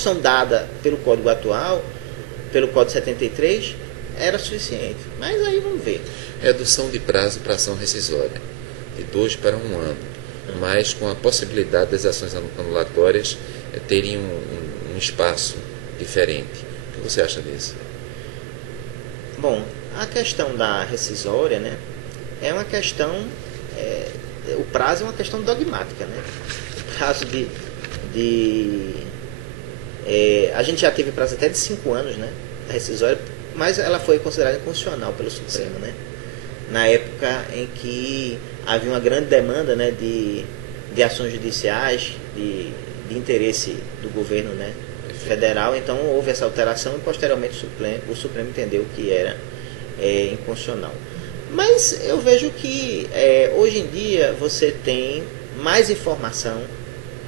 solução dada pelo Código atual, pelo Código 73, era suficiente. Mas aí vamos ver. Redução de prazo para ação rescisória, de 2 para 1 ano, mas com a possibilidade das ações anulatórias terem um espaço diferente. O que você acha disso? Bom, a questão da rescisória, né, é uma questão, o prazo é uma questão dogmática, né? O prazo a gente já teve prazo até de 5 anos, né, a rescisória, mas ela foi considerada inconstitucional pelo Supremo, né? Na época em que havia uma grande demanda, né, de ações judiciais, de interesse do governo, né, federal. Então houve essa alteração e posteriormente o Supremo entendeu que era inconstitucional. Mas eu vejo que hoje em dia você tem mais informação,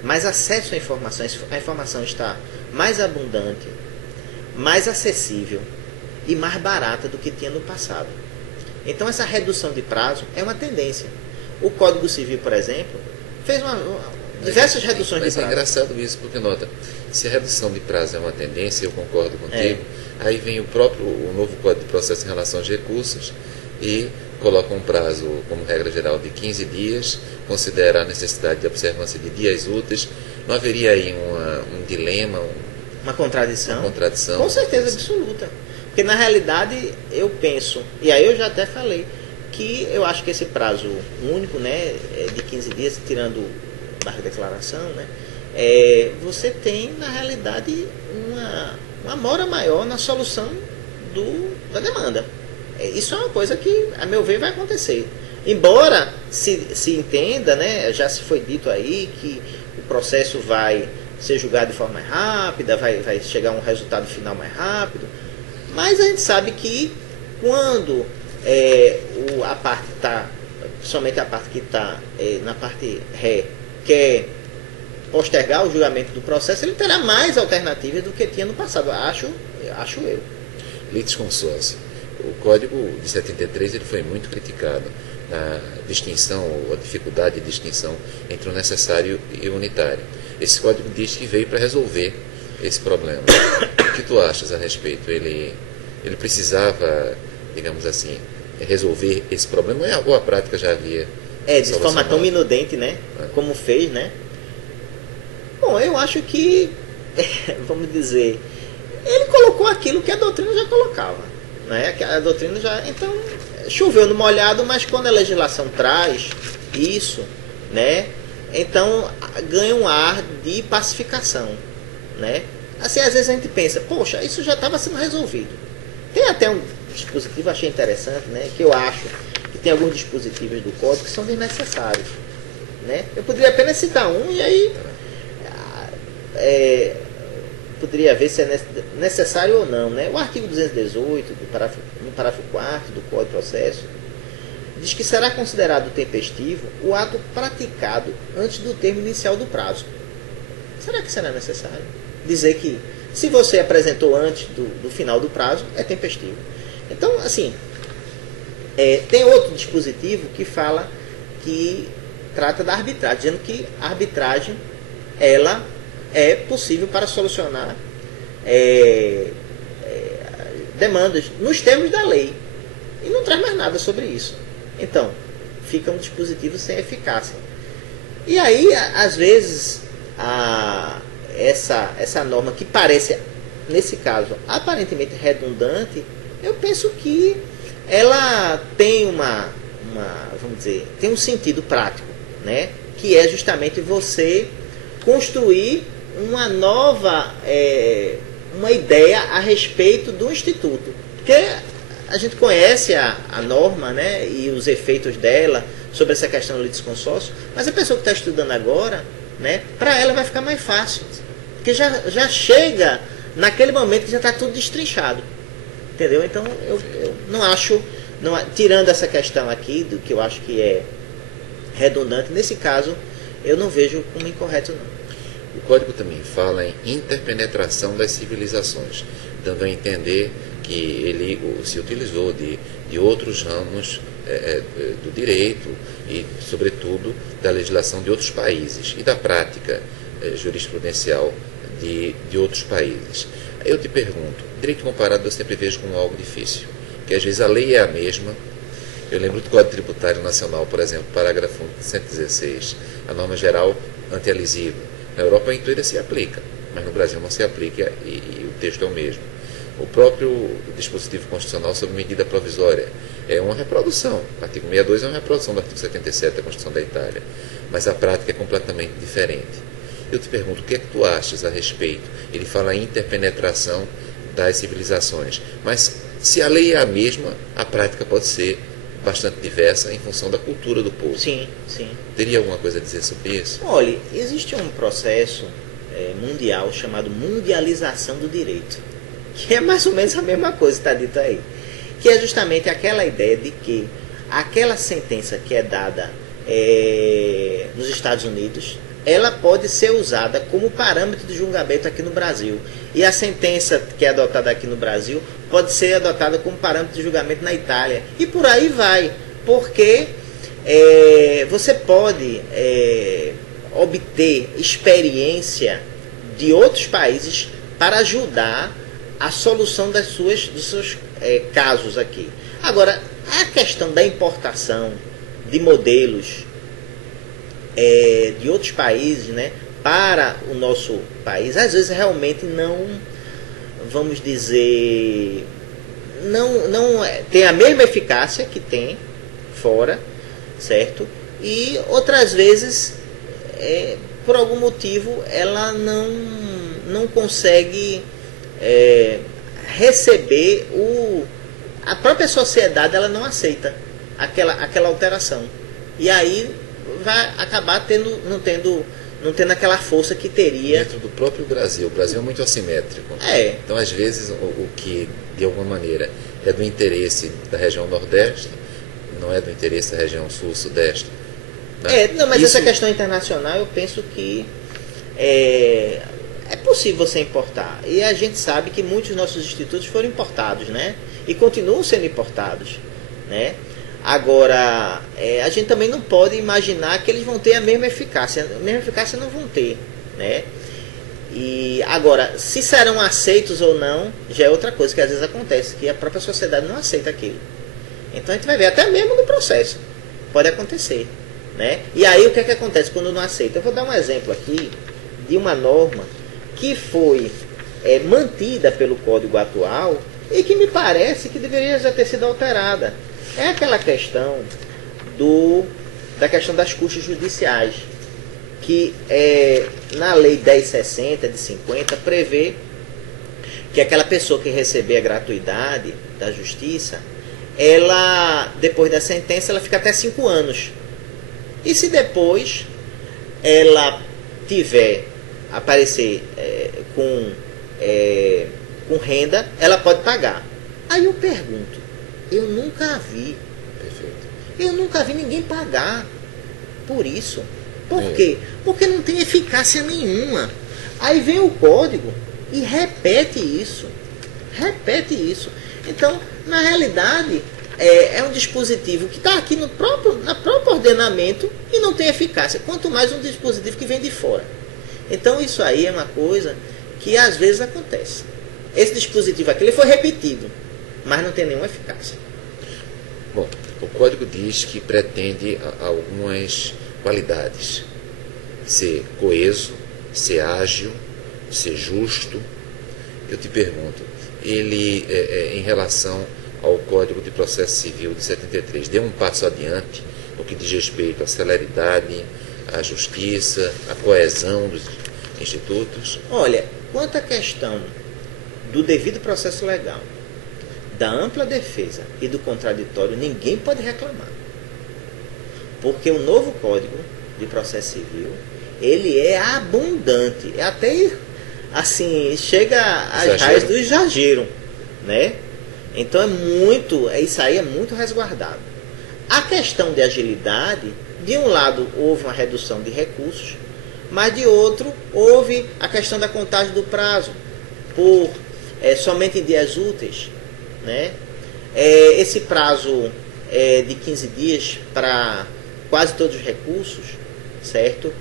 mais acesso à informação, a informação está mais abundante, mais acessível e mais barata do que tinha no passado. Então essa redução de prazo é uma tendência. O Código Civil, por exemplo, fez diversas reduções de prazo. Mas é engraçado isso, porque nota, se a redução de prazo é uma tendência, eu concordo contigo, aí vem o novo Código de Processo em relação aos recursos e coloca um prazo, como regra geral, de 15 dias, considera a necessidade de observância de dias úteis. Não haveria aí um dilema, uma contradição? Uma contradição. Com certeza absoluta. Porque na realidade eu penso, e aí eu já até falei, que eu acho que esse prazo único, né, de 15 dias, tirando a declaração, né, você tem na realidade uma mora maior na solução da demanda. Isso é uma coisa que, a meu ver, vai acontecer. Embora se entenda, né, já se foi dito aí, que o processo vai ser julgado de forma mais rápida, vai chegar a um resultado final mais rápido, mas a gente sabe que quando a parte está, somente a parte que está na parte ré, quer postergar o julgamento do processo, ele terá mais alternativas do que tinha no passado, acho eu. Litisconsórcio. O Código de 73 ele foi muito criticado na distinção, ou a dificuldade de distinção entre o necessário e o unitário. Esse código diz que veio para resolver esse problema. O que tu achas a respeito? Ele precisava, digamos assim, resolver esse problema, ou a prática já havia de forma tão minudente, né? Como fez, né? Bom, eu acho que, vamos dizer, ele colocou aquilo que a doutrina já colocava, né? A doutrina já, então, choveu no molhado, mas quando a legislação traz isso, né? Então ganha um ar de pacificação, né? Assim, às vezes a gente pensa, poxa, isso já estava sendo resolvido. Tem até um dispositivo, achei interessante, né? Que eu acho que tem alguns dispositivos do código que são desnecessários, né? Eu poderia apenas citar um e aí poderia ver se é necessário ou não, né? O artigo 218 no parágrafo 4º do Código de Processo diz que será considerado tempestivo o ato praticado antes do termo inicial do prazo. Será que será necessário dizer que se você apresentou antes do final do prazo, é tempestivo? Então, assim, tem outro dispositivo que fala, que trata da arbitragem, dizendo que a arbitragem ela é possível para solucionar demandas nos termos da lei. E não traz mais nada sobre isso. Então, fica um dispositivo sem eficácia. E aí, às vezes, essa norma que parece, nesse caso, aparentemente redundante, eu penso que ela tem vamos dizer, tem um sentido prático, né? Que é justamente você construir uma nova, uma ideia a respeito do Instituto. Porque a gente conhece a norma, né, e os efeitos dela sobre essa questão do litisconsórcio, mas a pessoa que está estudando agora, né, para ela vai ficar mais fácil. Porque já chega naquele momento que já está tudo destrinchado. Entendeu? Então eu não acho, tirando essa questão aqui, do que eu acho que é redundante, nesse caso eu não vejo como incorreto, não. O Código também fala em interpenetração das civilizações, dando a entender que ele se utilizou de outros ramos do direito e, sobretudo, da legislação de outros países e da prática jurisprudencial de outros países. Aí eu te pergunto, direito comparado eu sempre vejo como algo difícil, porque às vezes a lei é a mesma. Eu lembro do Código Tributário Nacional, por exemplo, parágrafo 116, a norma geral anti-alisivo. Na Europa inteira se aplica, mas no Brasil não se aplica e o texto é o mesmo. O próprio dispositivo constitucional sobre medida provisória é uma reprodução. O artigo 62 é uma reprodução do artigo 77 da Constituição da Itália, mas a prática é completamente diferente. Eu te pergunto, o que é que tu achas a respeito? Ele fala em interpenetração das civilizações, mas se a lei é a mesma, a prática pode ser bastante diversa em função da cultura do povo. Sim, sim. Teria alguma coisa a dizer sobre isso? Olha, existe um processo mundial chamado mundialização do direito, que é mais ou menos a mesma coisa que está dito aí, que é justamente aquela ideia de que aquela sentença que é dada nos Estados Unidos, ela pode ser usada como parâmetro de julgamento aqui no Brasil. E a sentença que é adotada aqui no Brasil pode ser adotada como parâmetro de julgamento na Itália. E por aí vai. Porque você pode obter experiência de outros países para ajudar a solução dos seus casos aqui. Agora, a questão da importação de modelos de outros países, né, para o nosso país, às vezes realmente não, vamos dizer, não tem a mesma eficácia que tem fora, certo? E outras vezes, por algum motivo, ela não consegue receber a própria sociedade, ela não aceita aquela alteração. E aí vai acabar não tendo aquela força que teria dentro do próprio Brasil. O Brasil é muito assimétrico. Então, às vezes, o que de alguma maneira é do interesse da região Nordeste não é do interesse da região Sul-Sudeste. Né? Não, mas essa questão internacional, eu penso que é possível você importar. E a gente sabe que muitos dos nossos institutos foram importados, né? E continuam sendo importados, né? Agora, a gente também não pode imaginar que eles vão ter a mesma eficácia. A mesma eficácia não vão ter, né? E agora, se serão aceitos ou não, já é outra coisa que às vezes acontece, que a própria sociedade não aceita aquilo. Então a gente vai ver até mesmo no processo. Pode acontecer, né? E aí o que é que acontece quando não aceita? Eu vou dar um exemplo aqui de uma norma que foi mantida pelo Código atual e que me parece que deveria já ter sido alterada. É aquela questão da questão das custas judiciais, que na lei 1060 de 50 prevê que aquela pessoa que receber a gratuidade da justiça, ela, depois da sentença, ela fica até 5 anos. E se depois ela aparecer com renda, ela pode pagar. Aí eu pergunto, eu nunca vi ninguém pagar por isso. Por quê? Porque não tem eficácia nenhuma. Aí vem o código e repete isso. Então, na realidade, é um dispositivo que está aqui no próprio ordenamento e não tem eficácia. Quanto mais um dispositivo que vem de fora. Então, isso aí é uma coisa que às vezes acontece. Esse dispositivo aqui ele foi repetido, mas não tem nenhuma eficácia. Bom, o código diz que pretende algumas qualidades: ser coeso, ser ágil, ser justo. Eu te pergunto, ele, em relação ao Código de Processo Civil de 73, deu um passo adiante no que diz respeito à celeridade, à justiça, à coesão dos institutos? Olha, quanto à questão do devido processo legal, da ampla defesa e do contraditório, ninguém pode reclamar. Porque o novo Código de Processo Civil, ele é abundante, até assim, chega às raias do exagero, né? Então isso aí é muito resguardado. A questão de agilidade, de um lado houve uma redução de recursos, mas de outro houve a questão da contagem do prazo por somente em dias úteis, né? Esse prazo de 15 dias para quase todos os recursos, certo?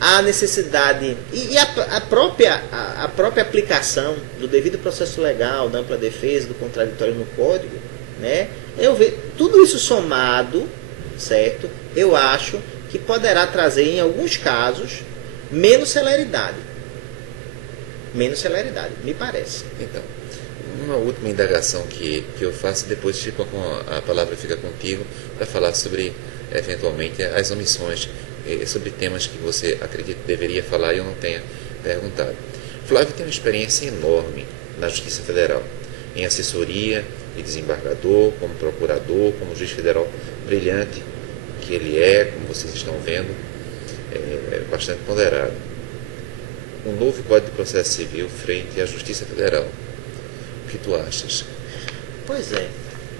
a necessidade e a própria aplicação do devido processo legal, da ampla defesa, do contraditório no código, né? Eu vejo tudo isso somado, certo? Eu acho que poderá trazer, em alguns casos, menos celeridade. Menos celeridade, me parece. Então, uma última indagação que eu faço, depois a palavra fica contigo para falar sobre, eventualmente, as omissões, sobre temas que você acredita que deveria falar e eu não tenha perguntado. Flávio tem uma experiência enorme na Justiça Federal, em assessoria e desembargador, como procurador, como juiz federal brilhante que ele é, como vocês estão vendo, bastante ponderado. Um novo Código de Processo Civil frente à Justiça Federal. O que tu achas? Pois é,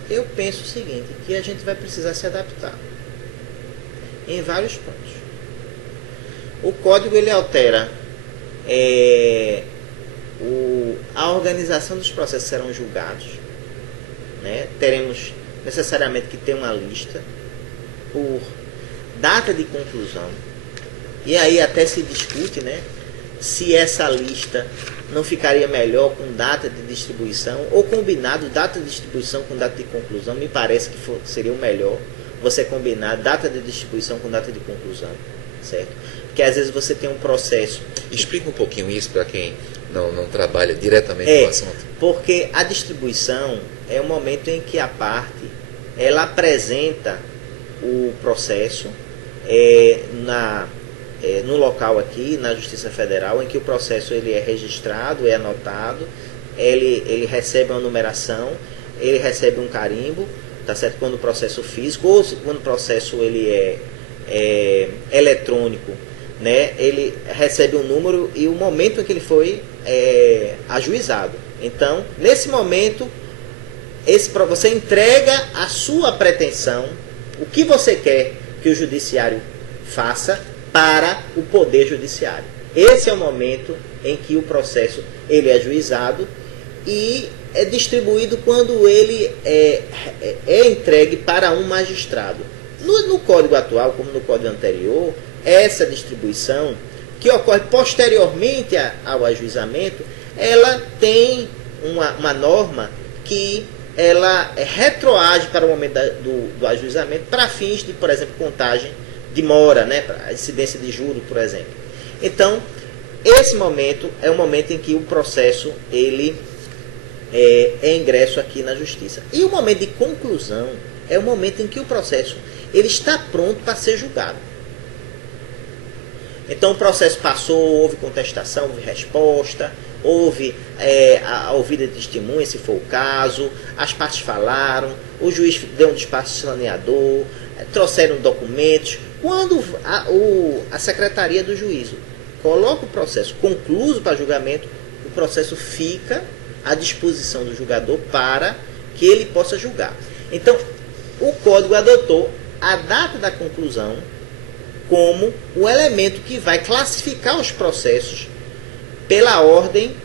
eu penso o seguinte, que a gente vai precisar se adaptar em vários pontos. O código ele altera a organização dos processos que serão julgados, né? Teremos necessariamente que ter uma lista por data de conclusão, e aí até se discute, né, se essa lista não ficaria melhor com data de distribuição ou combinado data de distribuição com data de conclusão. Me parece que seria o melhor você combinar data de distribuição com data de conclusão, certo? Porque às vezes você tem um processo... Explica um pouquinho isso para quem não trabalha diretamente com o assunto. Porque a distribuição é o momento em que a parte ela apresenta o processo no local aqui, na Justiça Federal, em que o processo ele é registrado, é anotado, ele recebe uma numeração, ele recebe um carimbo, tá certo? Quando o processo físico, ou quando o processo ele é eletrônico, né? Ele recebe um número e o momento em que ele foi ajuizado. Então, nesse momento, você entrega a sua pretensão, o que você quer que o judiciário faça para o Poder Judiciário. Esse é o momento em que o processo ele é ajuizado e é distribuído quando ele é entregue para um magistrado. No Código atual, como no Código anterior, essa distribuição, que ocorre posteriormente ao ajuizamento, ela tem uma norma que ela retroage para o momento do ajuizamento para fins de, por exemplo, contagem de mora, né, para incidência de juro, por exemplo. Então, esse momento é o momento em que o processo ele é ingresso aqui na Justiça. E o momento de conclusão é o momento em que o processo ele está pronto para ser julgado. Então, o processo passou, houve contestação, houve resposta, houve a ouvida de testemunha, se for o caso, as partes falaram, o juiz deu um despacho saneador, trouxeram documentos. Quando a Secretaria do Juízo coloca o processo concluso para julgamento, o processo fica à disposição do julgador para que ele possa julgar. Então, o Código adotou a data da conclusão como o elemento que vai classificar os processos pela ordem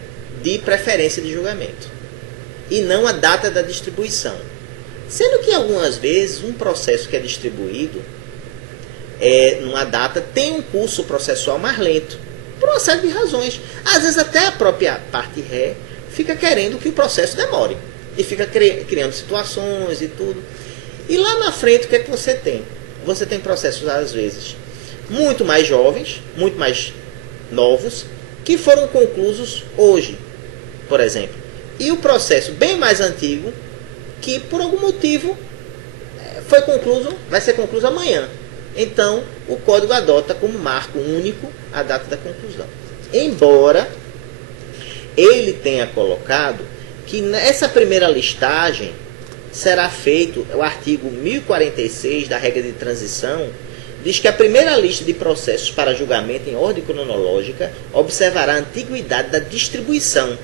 de preferência de julgamento e não a data da distribuição. Sendo que algumas vezes um processo que é distribuído numa data tem um curso processual mais lento, por uma série de razões. Às vezes até a própria parte ré fica querendo que o processo demore e fica criando situações e tudo. E lá na frente o que é que você tem? Você tem processos às vezes muito mais jovens, muito mais novos, que foram conclusos hoje, por exemplo. E o processo bem mais antigo, que por algum motivo vai ser concluído amanhã. Então, o Código adota como marco único a data da conclusão. Embora ele tenha colocado que nessa primeira listagem será feito, o artigo 1046 da regra de transição, diz que a primeira lista de processos para julgamento em ordem cronológica observará a antiguidade da distribuição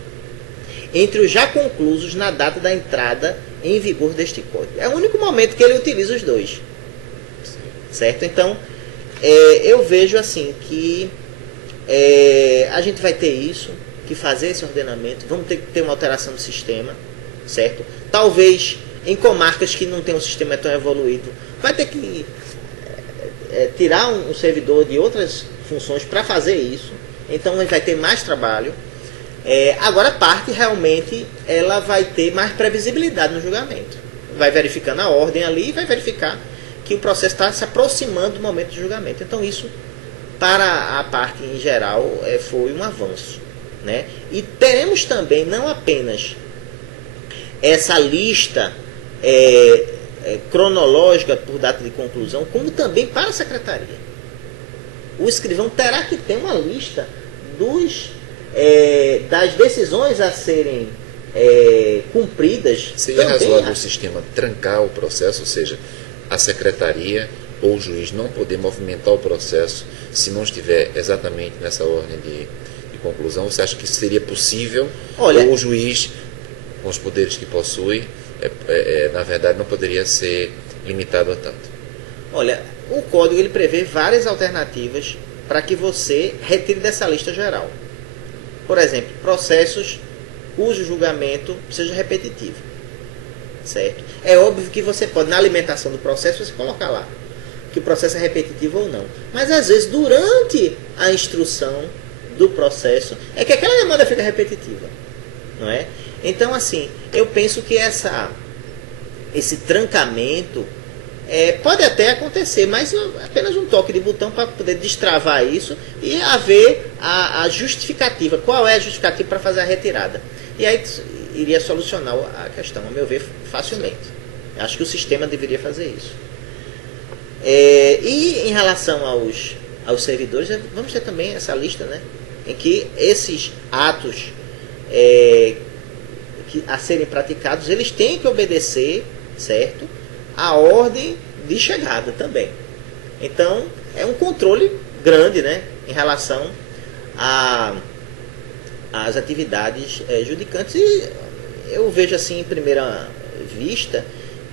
entre os já conclusos na data da entrada em vigor deste código. É o único momento que ele utiliza os dois. Certo? Então, eu vejo assim que a gente vai ter isso, que fazer esse ordenamento, vamos ter que ter uma alteração do sistema, certo? Talvez em comarcas que não tem um sistema tão evoluído, vai ter que tirar um servidor de outras funções para fazer isso. Então ele vai ter mais trabalho. Agora a parte realmente ela vai ter mais previsibilidade no julgamento. Vai verificando a ordem ali e vai verificar que o processo está se aproximando do momento do julgamento. Então isso, para a parte em geral, foi um avanço, né? E teremos também não apenas essa lista cronológica por data de conclusão, como também para a secretaria. O escrivão terá que ter uma lista das decisões a serem cumpridas. Seria razoável o sistema trancar o processo, ou seja, a secretaria ou o juiz não poder movimentar o processo se não estiver exatamente nessa ordem de conclusão? Você acha que seria possível? Olha, ou o juiz, com os poderes que possui, na verdade não poderia ser limitado a tanto? Olha, o código ele prevê várias alternativas para que você retire dessa lista geral. Por exemplo, processos cujo julgamento seja repetitivo, certo? É óbvio que você pode, na alimentação do processo, você colocar lá que o processo é repetitivo ou não. Mas às vezes, durante a instrução do processo, é que aquela demanda fica repetitiva, não é? Então, assim, eu penso que esse trancamento pode até acontecer, mas apenas um toque de botão para poder destravar isso e haver a justificativa. Qual é a justificativa para fazer a retirada? E aí iria solucionar a questão, a meu ver, facilmente. Acho que o sistema deveria fazer isso. E em relação aos servidores, vamos ter também essa lista, né, em que esses atos a serem praticados, eles têm que obedecer, certo, a ordem de chegada também. Então, é um controle grande, né, em relação às atividades judicantes. E eu vejo assim, em primeira vista,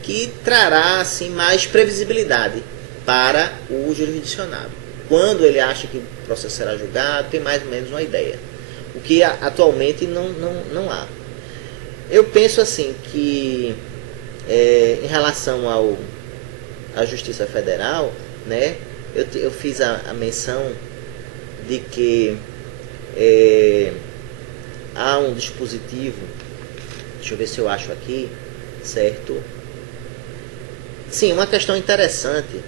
que trará assim, mais previsibilidade para o jurisdicionado. Quando ele acha que o processo será julgado, tem mais ou menos uma ideia. O que atualmente não há. Eu penso assim que em relação à Justiça Federal, né, eu fiz a menção de que há um dispositivo, deixa eu ver se eu acho aqui, certo? Sim, uma questão interessante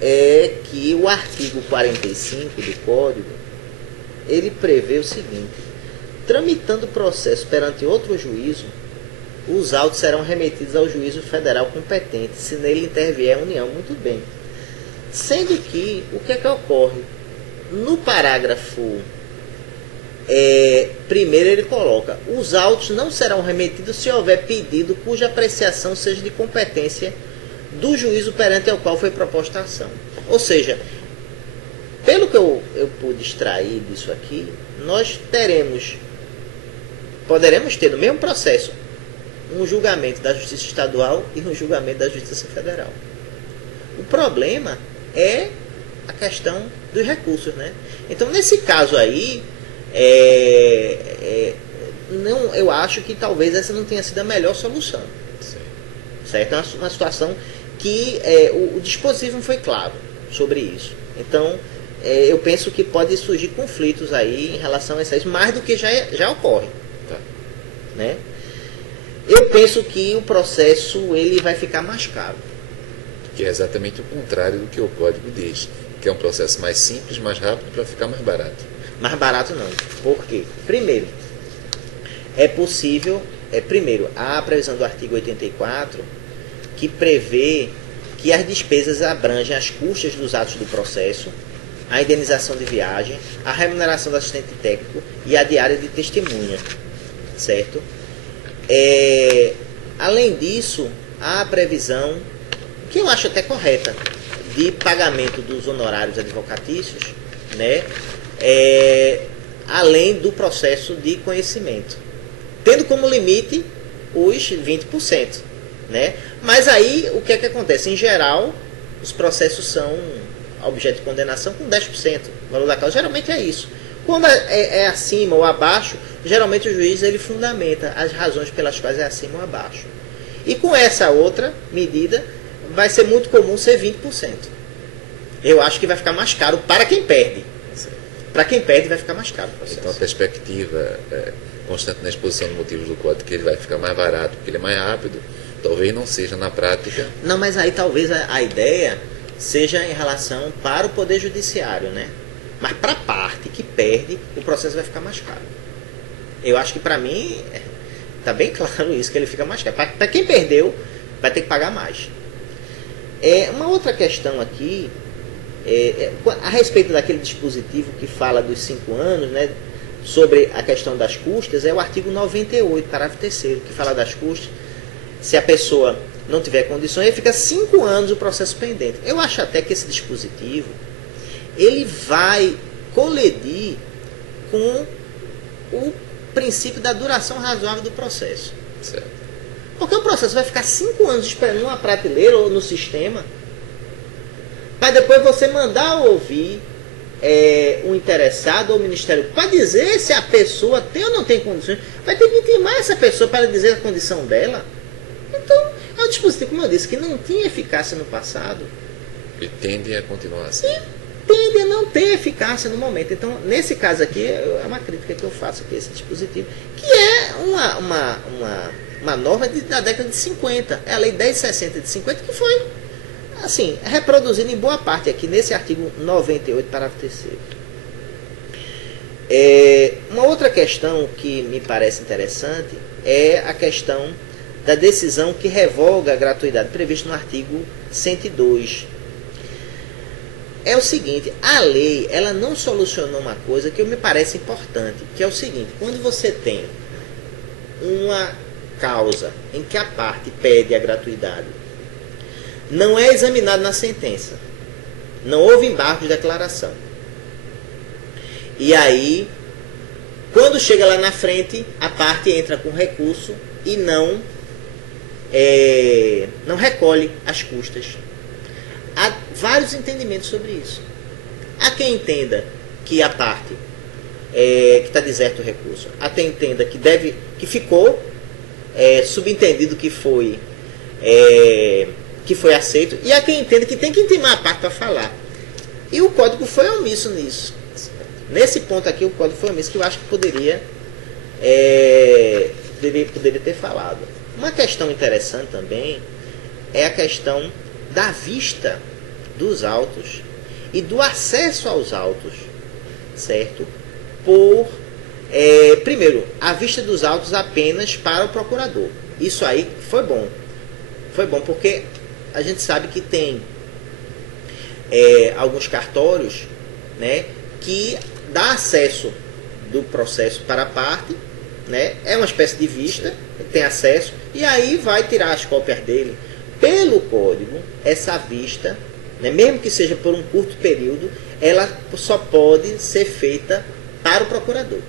é que o artigo 45 do Código, ele prevê o seguinte: tramitando o processo perante outro juízo, os autos serão remetidos ao juízo federal competente, se nele intervier a União. Muito bem. Sendo que, o que é que ocorre? No parágrafo primeiro ele coloca: os autos não serão remetidos se houver pedido cuja apreciação seja de competência do juízo perante o qual foi proposta a ação. Ou seja, pelo que eu pude extrair disso aqui, nós poderemos ter no mesmo processo um julgamento da Justiça Estadual e um julgamento da Justiça Federal. O problema é a questão dos recursos, né? Então, nesse caso aí, eu acho que talvez essa não tenha sido a melhor solução. Certo? É uma situação que o dispositivo não foi claro sobre isso. Então, eu penso que pode surgir conflitos aí em relação a isso, mais do que já ocorre. Tá. Né? Eu penso que o processo ele vai ficar mais caro. Que é exatamente o contrário do que o código diz, que é um processo mais simples, mais rápido, para ficar mais barato. Mais barato não. Por quê? Primeiro, é possível, primeiro, há a previsão do artigo 84, que prevê que as despesas abrangem as custas dos atos do processo, a indenização de viagem, a remuneração do assistente técnico e a diária de testemunha, certo? Além disso, há a previsão, que eu acho até correta, de pagamento dos honorários advocatícios, né? Além do processo de conhecimento, tendo como limite os 20%, né? Mas aí, o que é que acontece? Em geral, os processos são objeto de condenação com 10% do valor da causa. Geralmente é isso. Quando é acima ou abaixo, geralmente o juiz ele fundamenta as razões pelas quais é acima ou abaixo. E com essa outra medida, vai ser muito comum ser 20%. Eu acho que vai ficar mais caro para quem perde. Para quem perde, vai ficar mais caro o processo. Então a perspectiva constante na exposição de motivos do código, que ele vai ficar mais barato, porque ele é mais rápido, talvez não seja na prática. Não, mas aí talvez a ideia seja em relação para o Poder Judiciário, né? Mas para a parte que perde, o processo vai ficar mais caro. Eu acho que para mim está bem claro isso, que ele fica mais caro. Para quem perdeu, vai ter que pagar mais. Uma outra questão aqui, a respeito daquele dispositivo que fala dos 5 anos, né, sobre a questão das custas, é o artigo 98, parágrafo 3º, que fala das custas. Se a pessoa não tiver condições, aí fica 5 anos o processo pendente. Eu acho até que esse dispositivo ele vai colidir com o princípio da duração razoável do processo. Certo. Porque o processo vai ficar 5 anos esperando numa prateleira ou no sistema, para depois você mandar ouvir o interessado ou o Ministério para dizer se a pessoa tem ou não tem condições. Vai ter que intimar essa pessoa para dizer a condição dela. Então, é um dispositivo, como eu disse, que não tinha eficácia no passado. E tende a continuar assim. Tende a não ter eficácia no momento. Então, nesse caso aqui, é uma crítica que eu faço aqui a esse dispositivo, que é uma norma da década de 50. É a Lei 1060 de 50, que foi, assim, reproduzida em boa parte aqui nesse artigo 98, parágrafo 3º. Uma outra questão que me parece interessante é a questão da decisão que revoga a gratuidade prevista no artigo 102. É o seguinte, a lei ela não solucionou uma coisa que me parece importante, que é o seguinte: quando você tem uma causa em que a parte pede a gratuidade, não é examinado na sentença, não houve embargo de declaração, e aí quando chega lá na frente, a parte entra com recurso e não recolhe as custas. Há vários entendimentos sobre isso. Há quem entenda que a parte que está deserto o recurso, há quem entenda que ficou subentendido que foi aceito, e há quem entenda que tem que intimar a parte para falar. E o código foi omisso nisso. Nesse ponto aqui o código foi omisso, que eu acho que poderia ter falado. Uma questão interessante também é a questão da vista dos autos e do acesso aos autos, certo? Primeiro, a vista dos autos apenas para o procurador. Isso aí foi bom. Foi bom porque a gente sabe que tem alguns cartórios, né, que dá acesso do processo para a parte, né? É uma espécie de vista, tem acesso, e aí vai tirar as cópias dele. Pelo código, essa vista, né, mesmo que seja por um curto período, ela só pode ser feita para o procurador.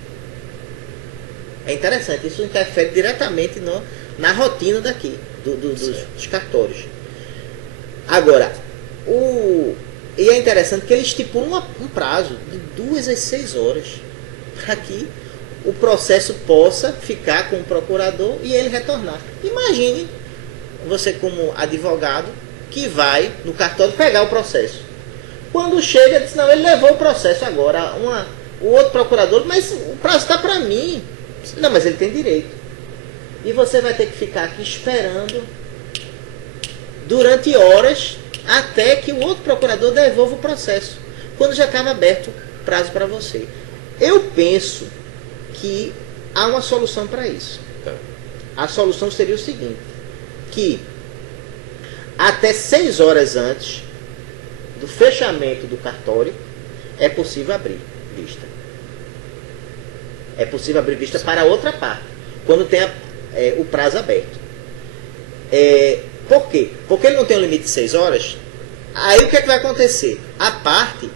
É interessante, isso interfere diretamente na rotina daqui, dos cartórios. Agora, e é interessante que ele estipula um prazo de 2 às 6 horas para que o processo possa ficar com o procurador e ele retornar. Imagine você como advogado que vai no cartório pegar o processo. Quando chega, diz, não, ele levou o processo agora. O outro procurador, mas o prazo está para mim. Não, mas ele tem direito. E você vai ter que ficar aqui esperando durante horas até que o outro procurador devolva o processo, quando já estava aberto prazo para você. Eu penso que há uma solução para isso. A solução seria o seguinte: que até 6 horas antes do fechamento do cartório é possível abrir vista. É possível abrir vista para outra parte, quando tem o prazo aberto. Por quê? Porque ele não tem um limite de 6 horas. Aí o que é que vai acontecer? A parte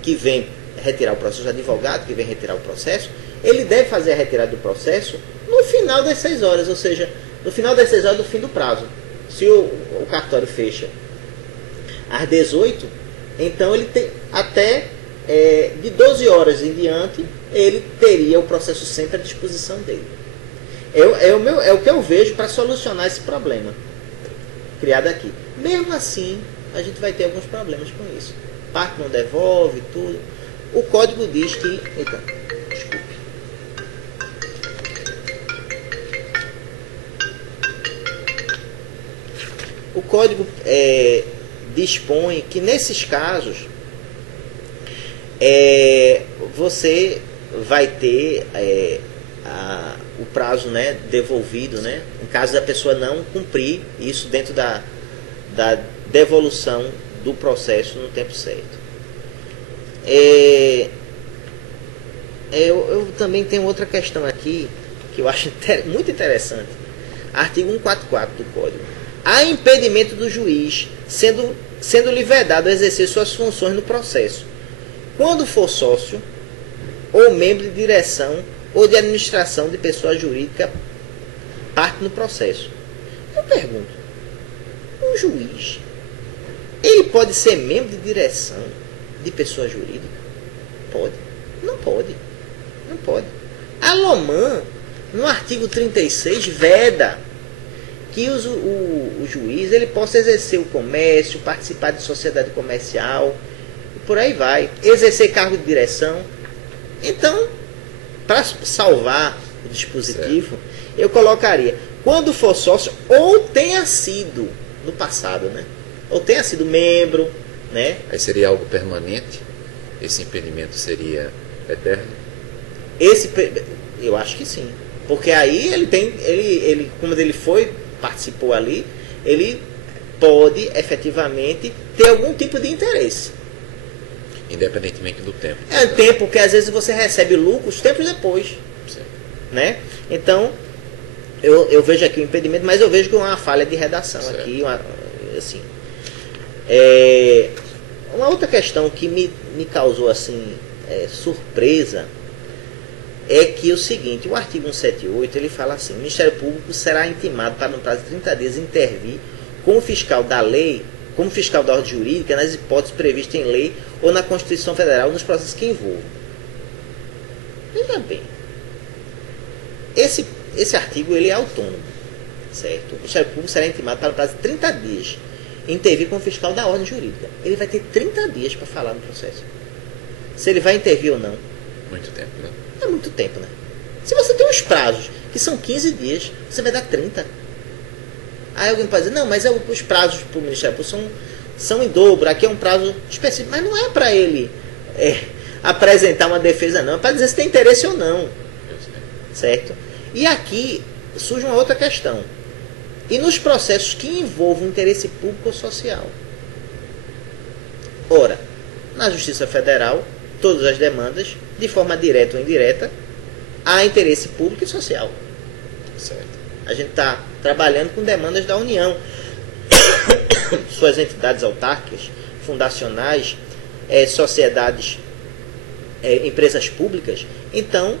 que vem retirar o processo, o advogado que vem retirar o processo, ele deve fazer a retirada do processo no final das 6 horas, ou seja, no final das 6 horas do fim do prazo. Se o cartório fecha às 18, então ele tem até de 12 horas em diante, ele teria o processo sempre à disposição dele. É o que eu vejo para solucionar esse problema criado aqui. Mesmo assim, a gente vai ter alguns problemas com isso. Parte não devolve, tudo. O código diz que... Eita, desculpe. O código dispõe que nesses casos você vai ter o prazo, né, devolvido, né, em caso da pessoa não cumprir isso dentro da devolução do processo no tempo certo. Eu também tenho outra questão aqui que eu acho muito interessante. Artigo 144 do Código. Há impedimento do juiz, sendo-lhe vedado exercer suas funções no processo, quando for sócio ou membro de direção ou de administração de pessoa jurídica parte no processo. Eu pergunto, um juiz, ele pode ser membro de direção de pessoa jurídica? Pode. Não pode. Não pode. A LOMAN, no artigo 36, veda que o juiz ele possa exercer o comércio, participar de sociedade comercial, e por aí vai. Exercer cargo de direção. Então, para salvar o dispositivo, eu colocaria, quando for sócio, ou tenha sido no passado, né? Ou tenha sido membro, né? Aí seria algo permanente? Esse impedimento seria eterno? Eu acho que sim. Porque aí ele como ele participou ali, ele pode efetivamente ter algum tipo de interesse. Independentemente do tempo. É o tempo, porque às vezes você recebe lucros tempos depois. Sim. Né? Então, eu vejo aqui o impedimento, mas eu vejo que é uma falha de redação certo. Aqui, assim. Uma outra questão que me causou assim surpresa é que o seguinte, o artigo 178 ele fala assim: o Ministério Público será intimado para no prazo de 30 dias intervir como fiscal da lei, como fiscal da ordem jurídica nas hipóteses previstas em lei ou na Constituição Federal nos processos que envolvam. Veja bem, esse artigo ele é autônomo, certo? O Ministério Público será intimado para no prazo de 30 dias intervir como fiscal da ordem jurídica. Ele vai ter 30 dias para falar no processo. Se ele vai intervir ou não. Muito tempo, né? É muito tempo, né? Se você tem os prazos, que são 15 dias, você vai dar 30. Aí alguém pode dizer, não, mas os prazos para o Ministério Público são em dobro, aqui é um prazo específico. Mas não é para ele apresentar uma defesa, não. É para dizer se tem interesse ou não. Certo? E aqui surge uma outra questão. E nos processos que envolvam interesse público ou social? Ora, na Justiça Federal, todas as demandas, de forma direta ou indireta, há interesse público e social. Certo. A gente está trabalhando com demandas da União, suas entidades autárquicas, fundacionais, sociedades, empresas públicas. Então,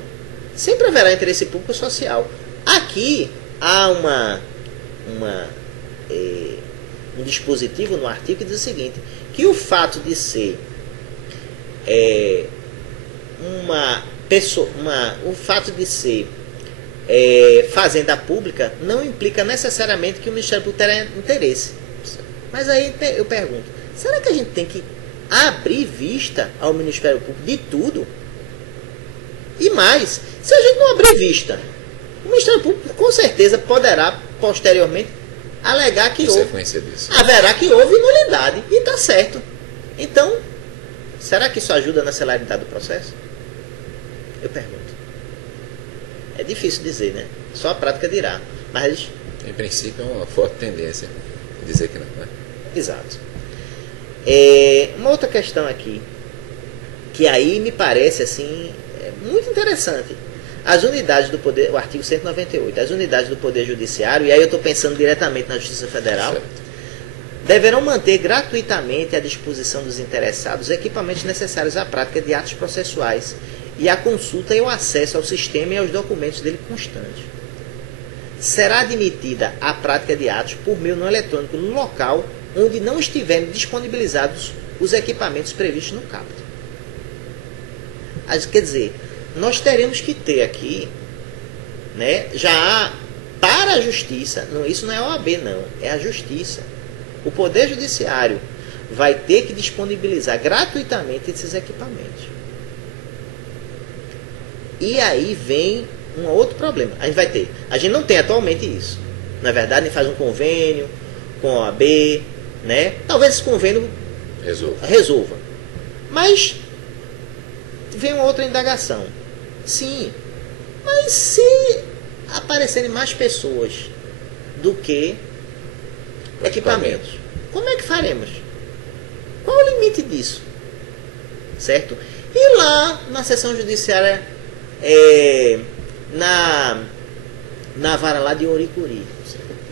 sempre haverá interesse público e social. Aqui há um dispositivo no artigo que diz o seguinte, que o fato de ser o fato de ser fazenda pública não implica necessariamente que o Ministério Público terá interesse. Mas aí eu pergunto, será que a gente tem que abrir vista ao Ministério Público de tudo? E mais, se a gente não abrir vista, o Ministério Público com certeza poderá posteriormente alegar que haverá que houve nulidade, e está certo. Então, será que isso ajuda na celeridade do processo? Eu pergunto. É difícil dizer, né? Só a prática dirá. Mas, em princípio, é uma forte tendência dizer que não, né? Exato. Uma outra questão aqui, que aí me parece assim muito interessante. As unidades do Poder, o artigo 198, as unidades do Poder Judiciário, e aí eu estou pensando diretamente na Justiça Federal, certo, deverão manter gratuitamente à disposição dos interessados equipamentos necessários à prática de atos processuais e à consulta e ao acesso ao sistema e aos documentos dele constantes. Será admitida a prática de atos por meio não eletrônico no local onde não estiverem disponibilizados os equipamentos previstos no caput. Quer dizer, nós teremos que ter aqui, né, já para a Justiça, não, isso não é a OAB não, é a Justiça. O Poder Judiciário vai ter que disponibilizar gratuitamente esses equipamentos. E aí vem um outro problema. A gente não tem atualmente isso. Na verdade, a gente faz um convênio com a OAB, né? Talvez esse convênio resolva. Mas vem uma outra indagação. Sim, mas se aparecerem mais pessoas do que equipamentos, como é que faremos? Qual o limite disso? Certo? E lá na sessão judiciária, na vara lá de Oricuri,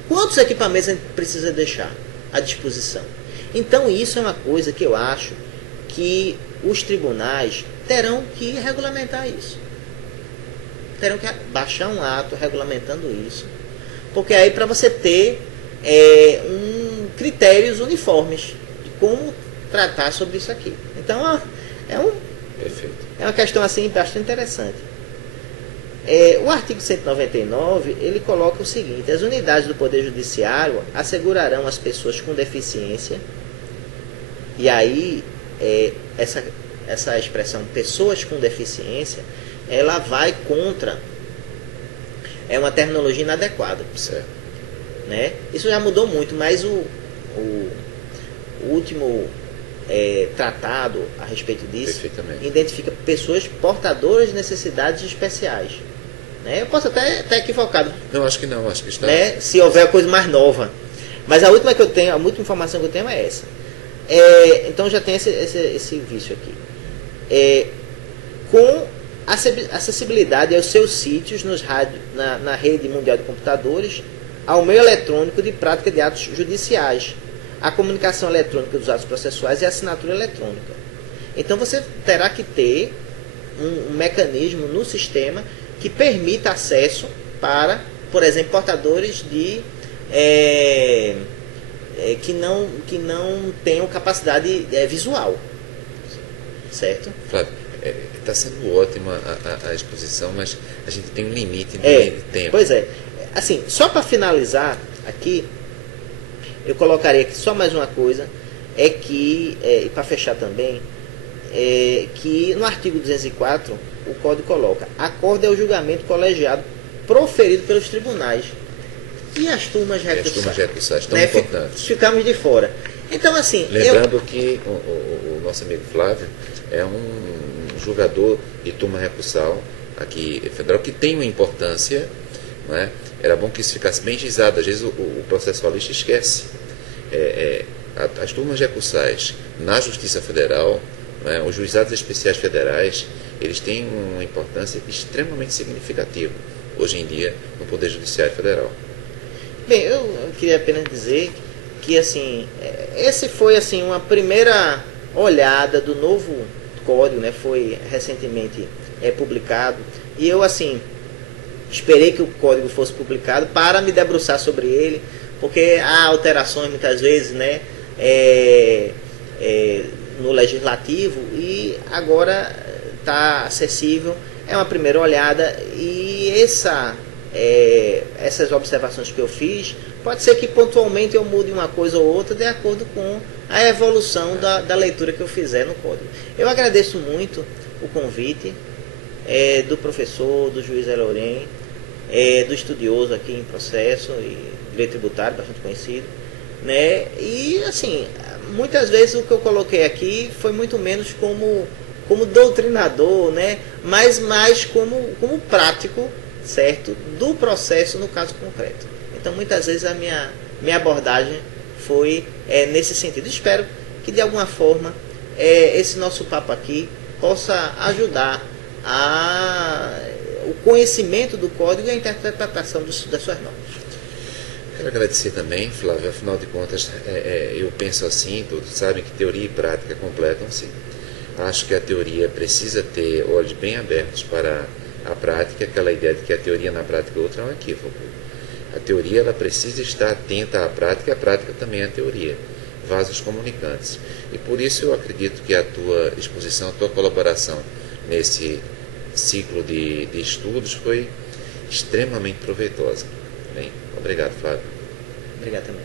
quantos equipamentos a gente precisa deixar à disposição? Então isso é uma coisa que eu acho que os tribunais terão que regulamentar isso. Terão que baixar um ato regulamentando isso. Porque aí para você ter critérios uniformes de como tratar sobre isso aqui. Então é uma questão assim bastante interessante. O artigo 199 ele coloca o seguinte: as unidades do Poder Judiciário assegurarão às pessoas com deficiência, e aí essa expressão pessoas com deficiência, ela vai contra uma terminologia inadequada. Certo. Né? Isso já mudou muito, mas o último tratado a respeito disso identifica pessoas portadoras de necessidades especiais. Né? Eu posso até estar equivocado. Não, acho que não, acho que está. Né? Se houver coisa mais nova. Mas a última informação que eu tenho é essa. Então já tem esse vício aqui. Com acessibilidade aos seus sítios na rede mundial de computadores, ao meio eletrônico de prática de atos judiciais, a comunicação eletrônica dos atos processuais e a assinatura eletrônica. Então você terá que ter um mecanismo no sistema que permita acesso para, por exemplo, portadores de que não tenham capacidade visual. Certo? Flávio, está sendo ótima a exposição, mas a gente tem um limite de tempo. Pois é. Assim, só para finalizar aqui, eu colocaria aqui só mais uma coisa, e para fechar também, que no artigo 204 o Código coloca: acordo é o julgamento colegiado proferido pelos tribunais. E as turmas recursais tão importantes. Ficamos de fora. Então, assim... Lembrando que o nosso amigo Flávio é um julgador de turma recursal aqui federal que tem uma importância, não é? Era bom que isso ficasse bem gizado. Às vezes o processualista esquece. As turmas recursais na Justiça Federal, não é? Os juizados especiais federais, eles têm uma importância extremamente significativa hoje em dia no Poder Judiciário Federal. Bem, eu queria apenas dizer que assim, esse foi assim uma primeira olhada do novo código, né? Foi recentemente publicado, e eu assim esperei que o código fosse publicado para me debruçar sobre ele, porque há alterações muitas vezes, né? No legislativo, e agora está acessível. É uma primeira olhada, e essas observações que eu fiz, pode ser que pontualmente eu mude uma coisa ou outra de acordo com a evolução da leitura que eu fizer no código. Eu agradeço muito o convite do professor, do juiz Elorém, do estudioso aqui em processo e direito tributário, bastante conhecido, né? E assim, muitas vezes o que eu coloquei aqui foi muito menos como doutrinador, né? Mas mais como prático, certo, do processo no caso concreto. Então muitas vezes a minha abordagem foi nesse sentido. Espero que de alguma forma esse nosso papo aqui possa ajudar o conhecimento do código e a interpretação das suas normas. Quero agradecer também, Flávio. Afinal de contas, eu penso assim, todos sabem que teoria e prática completam-se. Acho que a teoria precisa ter olhos bem abertos para a prática. Aquela ideia de que a teoria na prática é outra é um equívoco. A teoria ela precisa estar atenta à prática, e a prática também é a teoria, vasos comunicantes. E por isso eu acredito que a tua exposição, a tua colaboração nesse ciclo de estudos foi extremamente proveitosa. Bem, obrigado, Flávio. Obrigado também.